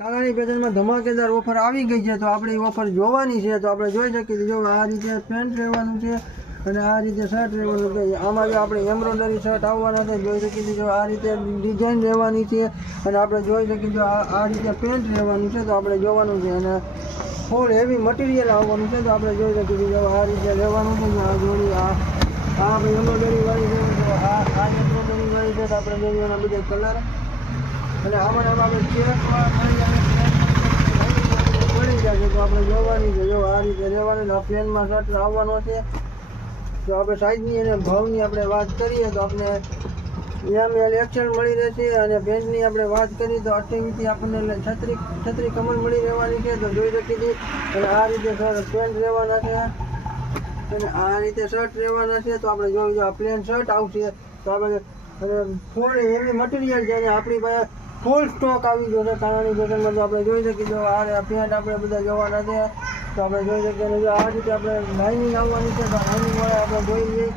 કાલાણી ફેશનમાં ધમાકેદાર ઓફર આવી ગઈ છે, તો આપણે એ ઓફર જોવાની છે. તો આપણે જોઈ શકીએ જો આ રીતે પેન્ટ રહેવાનું છે અને આ રીતે શર્ટ રહેવાનું છે. આમાં જો આપણે એમ્બ્રોઇડરી શર્ટ આવવાના છે, જોઈ શકીએ જો આ રીતે ડિઝાઇન રહેવાની છે અને આપણે જોઈ શકીએ જો આ રીતે પેન્ટ રહેવાનું છે. તો આપણે જોવાનું છે અને ફૂલ હેવી મટીરિયલ આવવાનું છે. તો આપણે જોઈ શકીએ જો આ રીતે રહેવાનું છે. આ જોડી આ આપણે એમ્બ્રોઇડરી વાળી છે, આ એમ્બ્રોઇડરી વાળી છે. તો આપણે જોઈએ એના બધા કલર અને આમાં આપણે ચેકમાં પડી જાય છે. તો આપણે જોવાની છે જો આ રીતે રહેવાનું. આ પ્લેનમાં શર્ટ આવવાનો છે. તો આપણે સાઈઝની અને ભાવની આપણે વાત કરીએ તો આપણે એમ એક્સેલ મળી રહેશે અને પેન્ટની આપણે વાત કરીએ તો 28થી આપણને છત્રી કમર મળી રહેવાની છે. તો જોઈ શકીએ અને આ રીતે પેન્ટ રહેવાના છે અને આ રીતે શર્ટ રહેવાના છે. તો આપણે જોઈ આ પ્લેન શર્ટ આવશે. તો આપણે ફૂલ હેવી મટીરિયલ છે અને આપણી પાસે ફૂલ સ્ટોક આવી ગયો છે કાલાણી ફેશનમાં. તો આપણે જોઈ શકીએ જો આ પેન્ટ આપણે બધા જોવાના છે. તો આપણે જોઈ શકીએ જો આ રીતે આપણે લાઇનિંગ આવવાની છે. તો લાઇનિંગ વાળા આપણે જોઈ લઈએ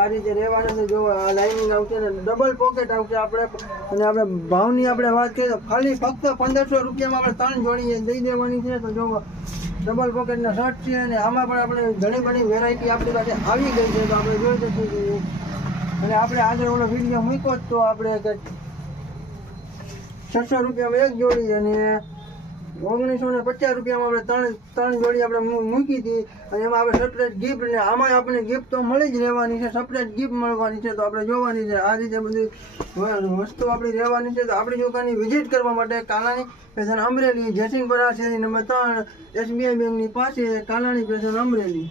આ રીતે રહેવાના છે. જો આ લાઇનિંગ આવશે ને ડબલ પોકેટ આવશે આપણે. અને આપણે ભાવની આપણે વાત કરીએ તો ખાલી ફક્ત 1500 રૂપિયામાં આપણે 3 જોડી દઈ દેવાની છે. તો જો ડબલ પોકેટના શર્ટ છે અને આમાં પણ આપણે ઘણી બધી વેરાયટી આપણી પાસે આવી ગઈ છે. તો આપણે જોઈ શકીએ અને આપણે આજે ઓલો વિડીયો મૂક્યો તો આપણે 600 રૂપિયામાં એક જોડી અને 1950 રૂપિયામાં આપણે ત્રણ જોડી આપણે મૂકી હતી અને એમાં આપણે સપરેટ ગિફ્ટ ને આમાં આપણે ગિફ્ટ તો મળી જ રહેવાની છે, સપરેટ ગિફ્ટ મળવાની છે. તો આપણે જોવાની છે આ રીતે બધી વસ્તુ આપણી રહેવાની છે. તો આપણી દુકાનની વિઝિટ કરવા માટે કાલાણી ફેશન અમરેલી, જયસિંહપુરા શેરી નંબર 3, SBI બેંકની પાસે કાલાણી ફેશન અમરેલી.